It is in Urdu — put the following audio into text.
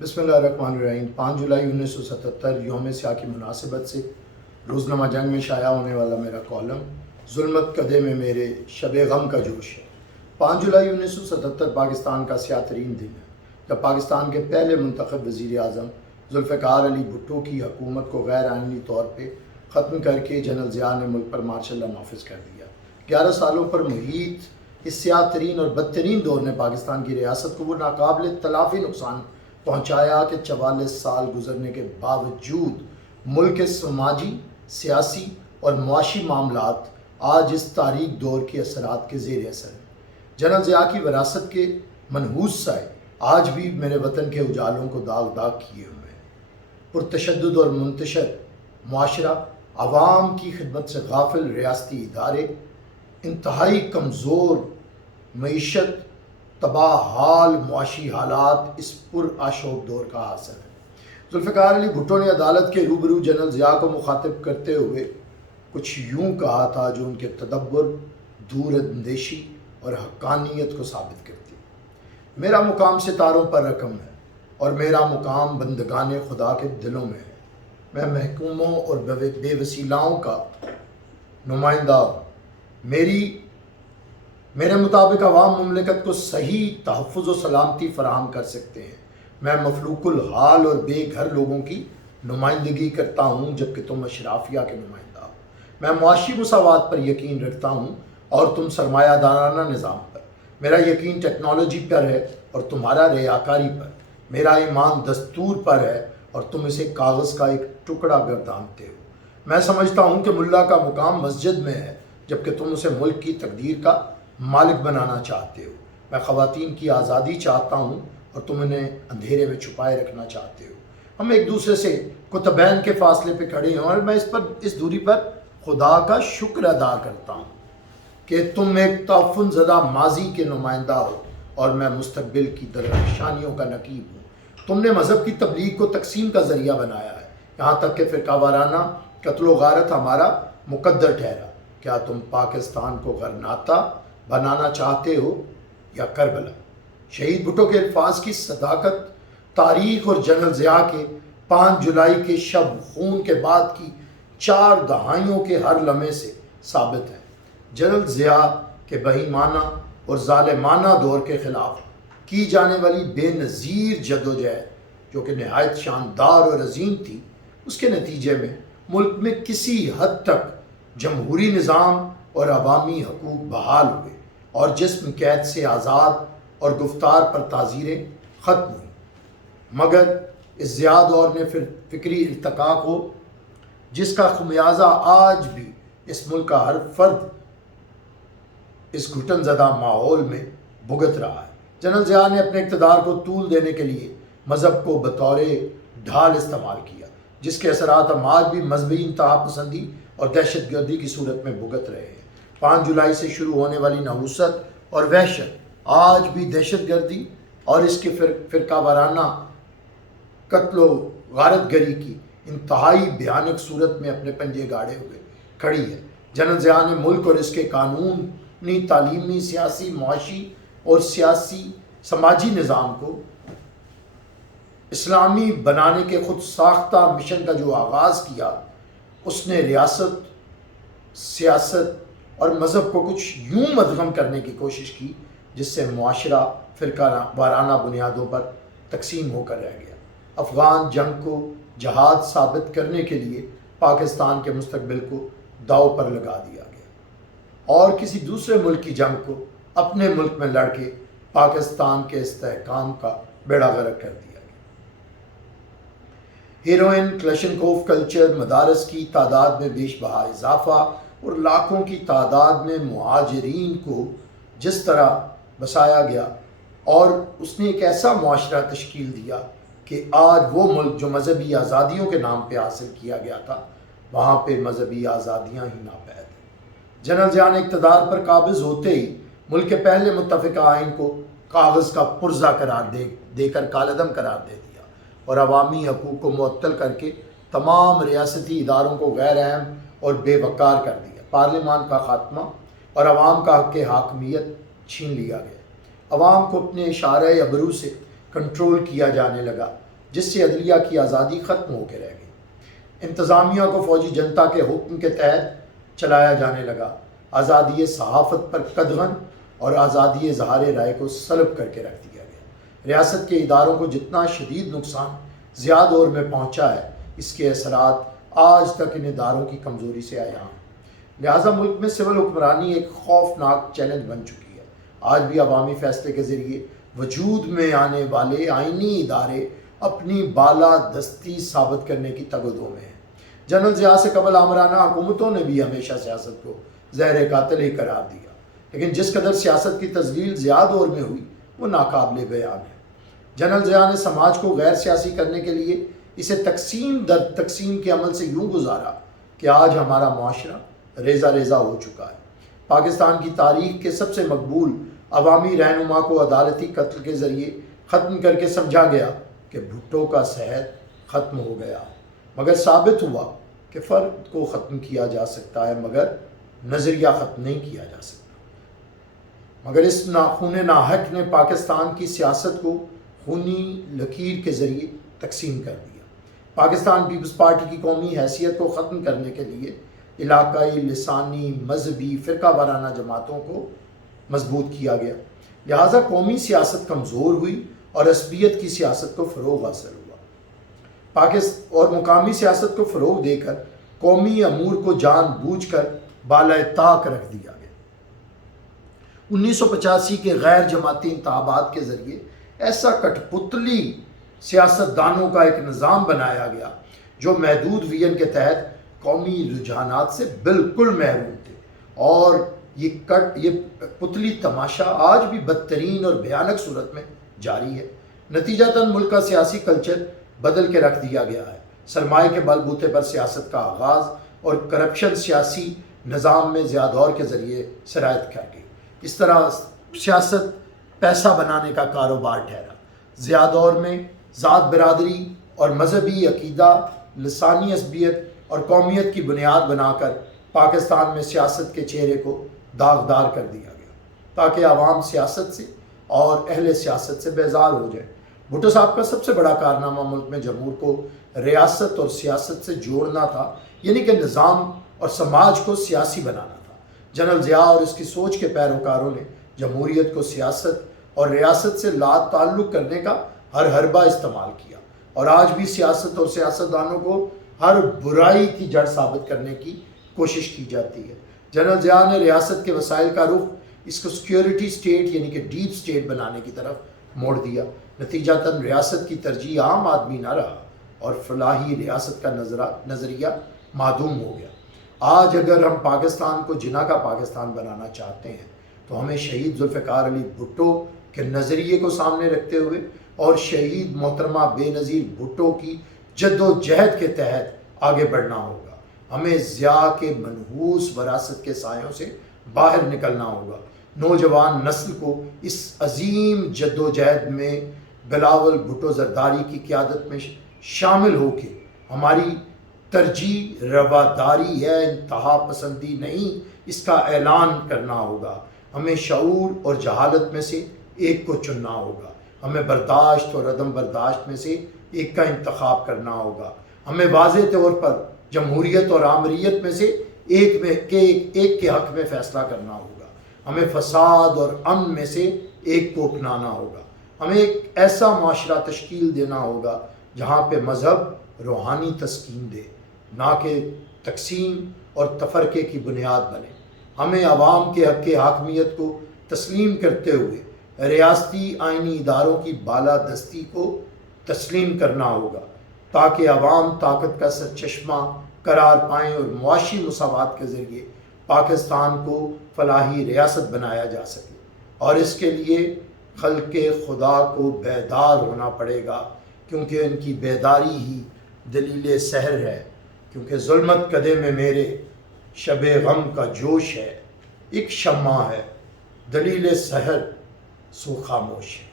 بسم اللہ الرحمن الرحیم۔ 5 جولائی 1977 یوم سیاہ کی مناسبت سے روزنامہ جنگ میں شائع ہونے والا میرا کالم ظلمت کدے میں میرے شب غم کا جوش ہے۔ 5 جولائی 1977 پاکستان کا سیاہ ترین دن ہے، جب پاکستان کے پہلے منتخب وزیر اعظم ذوالفقار علی بھٹو کی حکومت کو غیر آئینی طور پہ ختم کر کے جنرل ضیاء نے ملک پر مارشل لا نافذ کر دیا۔ 11 سالوں پر محیط اس سیاہ ترین اور بدترین دور نے پاکستان کی ریاست کو وہ ناقابل تلافی نقصان پہنچایا کہ 44 سال گزرنے کے باوجود ملک کے سماجی، سیاسی اور معاشی معاملات آج اس تاریک دور کے اثرات کے زیر اثر ہیں۔ جنرل ضیاء کی وراثت کے منحوس سائے آج بھی میرے وطن کے اجالوں کو داغ داغ کیے ہوئے ہیں۔ پرتشدد اور منتشر معاشرہ، عوام کی خدمت سے غافل ریاستی ادارے، انتہائی کمزور معیشت، تباہ حال معاشی حالات اس پر آشوب دور کا حاصل ہے۔ ذوالفقار علی بھٹو نے عدالت کے روبرو جنرل ضیاء کو مخاطب کرتے ہوئے کچھ یوں کہا تھا جو ان کے تدبر، دور اندیشی اور حقانیت کو ثابت کرتی ہے۔ میرا مقام ستاروں پر رقم ہے اور میرا مقام بندگان خدا کے دلوں میں ہے۔ میں محکوموں اور بے وسیلاؤں کا نمائندہ ہوں۔ میرے مطابق عوام مملکت کو صحیح تحفظ و سلامتی فراہم کر سکتے ہیں۔ میں مفلوق الحال اور بے گھر لوگوں کی نمائندگی کرتا ہوں، جبکہ تم اشرافیہ کے نمائندہ ہو۔ میں معاشی مساوات پر یقین رکھتا ہوں اور تم سرمایہ دارانہ نظام پر۔ میرا یقین ٹیکنالوجی پر ہے اور تمہارا ریاکاری پر۔ میرا ایمان دستور پر ہے اور تم اسے کاغذ کا ایک ٹکڑا گردانتے ہو۔ میں سمجھتا ہوں کہ ملا کا مقام مسجد میں ہے، جبکہ تم اسے ملک کی تقدیر کا مالک بنانا چاہتے ہو۔ میں خواتین کی آزادی چاہتا ہوں اور تم انہیں اندھیرے میں چھپائے رکھنا چاہتے ہو۔ ہم ایک دوسرے سے قطبین کے فاصلے پہ کھڑے ہیں اور میں اس دوری پر خدا کا شکر ادا کرتا ہوں کہ تم ایک تعفن زدہ ماضی کے نمائندہ ہو اور میں مستقبل کی درخشانیوں کا نقیب ہوں۔ تم نے مذہب کی تبلیغ کو تقسیم کا ذریعہ بنایا ہے، یہاں تک کہ فرقہ وارانہ قتل و غارت ہمارا مقدر ٹھہرا۔ کیا تم پاکستان کو غرناطہ بنانا چاہتے ہو یا کربلا؟ شہید بھٹو کے الفاظ کی صداقت تاریخ اور جنرل ضیاء کے 5 جولائی کے شب خون کے بعد کی 4 دہائیوں کے ہر لمحے سے ثابت ہے۔ جنرل ضیاء کے بہیمانہ اور ظالمانہ دور کے خلاف کی جانے والی بے نظیر جدوجہد، جو کہ نہایت شاندار اور عظیم تھی، اس کے نتیجے میں ملک میں کسی حد تک جمہوری نظام اور عوامی حقوق بحال ہوئے اور جسم قید سے آزاد اور گفتار پر تعزیریں ختم ہوئیں۔ مگر اس ضیاء دور نے فکری ارتقا کو، جس کا خمیازہ آج بھی اس ملک کا ہر فرد اس گھٹن زدہ ماحول میں بھگت رہا ہے۔ جنرل ضیاء نے اپنے اقتدار کو طول دینے کے لیے مذہب کو بطور ڈھال استعمال کیا، جس کے اثرات ہم آج بھی مذہبی انتہا پسندی اور دہشت گردی کی صورت میں بھگت رہے ہیں۔ 5 جولائی سے شروع ہونے والی نحوست اور وحشت آج بھی دہشت گردی اور اس کے فرقہ وارانہ قتل و غارت گری کی انتہائی بھیانک صورت میں اپنے پنجے گاڑے ہوئے کھڑی ہے۔ جنرل ضیاء نے ملک اور اس کے قانونی، تعلیمی، سیاسی، معاشی اور سماجی نظام کو اسلامی بنانے کے خود ساختہ مشن کا جو آغاز کیا، اس نے ریاست، سیاست اور مذہب کو کچھ یوں مدغم کرنے کی کوشش کی جس سے معاشرہ فرقہ وارانہ بنیادوں پر تقسیم ہو کر رہ گیا۔ افغان جنگ کو جہاد ثابت کرنے کے لیے پاکستان کے مستقبل کو داؤ پر لگا دیا گیا اور کسی دوسرے ملک کی جنگ کو اپنے ملک میں لڑ کے پاکستان کے استحکام کا بیڑا غرق کر دیا گیا۔ ہیروئن، کلشنکوف کلچر، مدارس کی تعداد میں بیش بہا اضافہ اور لاکھوں کی تعداد میں مہاجرین کو جس طرح بسایا گیا، اور اس نے ایک ایسا معاشرہ تشکیل دیا کہ آج وہ ملک جو مذہبی آزادیوں کے نام پہ حاصل کیا گیا تھا، وہاں پہ مذہبی آزادیاں ہی ناپید ہیں۔ جنرل ضیاء نے اقتدار پر قابض ہوتے ہی ملک کے پہلے متفقہ آئین کو کاغذ کا پرزہ قرار دے کر کالعدم قرار دے دیا اور عوامی حقوق کو معطل کر کے تمام ریاستی اداروں کو غیر اہم اور بے وقار کر دیا۔ پارلیمان کا خاتمہ اور عوام کا حق حاکمیت چھین لیا گیا۔ عوام کو اپنے اشارہ ابرو سے کنٹرول کیا جانے لگا جس سے عدلیہ کی آزادی ختم ہو کے رہ گئی۔ انتظامیہ کو فوجی جنتا کے حکم کے تحت چلایا جانے لگا۔ آزادی صحافت پر قدغن اور آزادی اظہار رائے کو سلب کر کے رکھ دیا گیا۔ ریاست کے اداروں کو جتنا شدید نقصان زیادہ دور میں پہنچا ہے، اس کے اثرات آج تک ان اداروں کی کمزوری سے آیا ہیں۔ لہٰذا ملک میں سول حکمرانی ایک خوفناک چیلنج بن چکی ہے۔ آج بھی عوامی فیصلے کے ذریعے وجود میں آنے والے آئینی ادارے اپنی بالادستی ثابت کرنے کی تگ و دو میں ہیں۔ جنرل ضیاء سے قبل آمرانہ حکومتوں نے بھی ہمیشہ سیاست کو زہر قاتل ہی قرار دیا، لیکن جس قدر سیاست کی تذلیل ضیاء دور میں ہوئی وہ ناقابل بیان ہے۔ جنرل ضیاء نے سماج کو غیر سیاسی کرنے کے لیے اسے تقسیم در تقسیم کے عمل سے یوں گزارا کہ آج ہمارا معاشرہ ریزہ ریزہ ہو چکا ہے۔ پاکستان کی تاریخ کے سب سے مقبول عوامی رہنما کو عدالتی قتل کے ذریعے ختم کر کے سمجھا گیا کہ بھٹو کا صحت ختم ہو گیا، مگر ثابت ہوا کہ فرد کو ختم کیا جا سکتا ہے مگر نظریہ ختم نہیں کیا جا سکتا۔ مگر اس خون ناحق نے پاکستان کی سیاست کو خونی لکیر کے ذریعے تقسیم کر دیا۔ پاکستان پیپلز پارٹی کی قومی حیثیت کو ختم کرنے کے لیے علاقائی، لسانی، مذہبی، فرقہ وارانہ جماعتوں کو مضبوط کیا گیا، لہٰذا قومی سیاست کمزور ہوئی اور عصبیت کی سیاست کو فروغ حاصل ہوا۔ اور مقامی سیاست کو فروغ دے کر قومی امور کو جان بوجھ کر بالائے طاق رکھ دیا گیا۔ 1985 کے غیر جماعتی انتخابات کے ذریعے ایسا کٹ پتلی سیاست دانوں کا ایک نظام بنایا گیا جو محدود ویژن کے تحت قومی رجحانات سے بالکل محروم تھے، اور یہ پتلی تماشا آج بھی بدترین اور بھیانک صورت میں جاری ہے۔ نتیجتاً ملک کا سیاسی کلچر بدل کے رکھ دیا گیا ہے۔ سرمایہ کے بل بوتے پر سیاست کا آغاز اور کرپشن سیاسی نظام میں زیادور کے ذریعے سرایت کر گئی۔ اس طرح سیاست پیسہ بنانے کا کاروبار ٹھہرا۔ زیادور میں ذات، برادری اور مذہبی عقیدہ، لسانی عصبیت اور قومیت کی بنیاد بنا کر پاکستان میں سیاست کے چہرے کو داغدار کر دیا گیا تاکہ عوام سیاست سے اور اہل سیاست سے بیزار ہو جائے۔ بھٹو صاحب کا سب سے بڑا کارنامہ ملک میں جمہور کو ریاست اور سیاست سے جوڑنا تھا، یعنی کہ نظام اور سماج کو سیاسی بنانا تھا۔ جنرل ضیاء اور اس کی سوچ کے پیروکاروں نے جمہوریت کو سیاست اور ریاست سے لا تعلق کرنے کا ہر حربہ استعمال کیا، اور آج بھی سیاست اور سیاستدانوں کو ہر برائی کی جڑ ثابت کرنے کی کوشش کی جاتی ہے۔ جنرل ضیاء نے ریاست کے وسائل کا رخ اس کو سیکیورٹی سٹیٹ یعنی کہ ڈیپ سٹیٹ بنانے کی طرف موڑ دیا۔ نتیجتاً ریاست کی ترجیح عام آدمی نہ رہا اور فلاحی ریاست کا نظریہ معدوم ہو گیا۔ آج اگر ہم پاکستان کو جناح کا پاکستان بنانا چاہتے ہیں تو ہمیں شہید ذوالفقار علی بھٹو کے نظریے کو سامنے رکھتے ہوئے اور شہید محترمہ بے نظیر بھٹو کی جد و جہد کے تحت آگے بڑھنا ہوگا۔ ہمیں ضیاء کے منحوس وراثت کے سایوں سے باہر نکلنا ہوگا۔ نوجوان نسل کو اس عظیم جد و جہد میں بلاول بھٹو زرداری کی قیادت میں شامل ہو کے ہماری ترجیح رواداری ہے، انتہا پسندی نہیں، اس کا اعلان کرنا ہوگا۔ ہمیں شعور اور جہالت میں سے ایک کو چننا ہوگا۔ ہمیں برداشت اور عدم برداشت میں سے ایک کا انتخاب کرنا ہوگا۔ ہمیں واضح طور پر جمہوریت اور آمریت میں سے ایک کے حق میں فیصلہ کرنا ہوگا۔ ہمیں فساد اور امن میں سے ایک کو اپنانا ہوگا۔ ہمیں ایک ایسا معاشرہ تشکیل دینا ہوگا جہاں پہ مذہب روحانی تسکین دے، نہ کہ تقسیم اور تفرقے کی بنیاد بنے۔ ہمیں عوام کے حق حاکمیت کو تسلیم کرتے ہوئے ریاستی آئینی اداروں کی بالادستی کو تسلیم کرنا ہوگا تاکہ عوام طاقت کا سرچشمہ قرار پائیں اور معاشی مساوات کے ذریعے پاکستان کو فلاحی ریاست بنایا جا سکے۔ اور اس کے لیے خلق خدا کو بیدار ہونا پڑے گا، کیونکہ ان کی بیداری ہی دلیل سحر ہے۔ کیونکہ ظلمت کدے میں میرے شب غم کا جوش ہے، ایک شمع ہے دلیل سحر سو خاموش ہے۔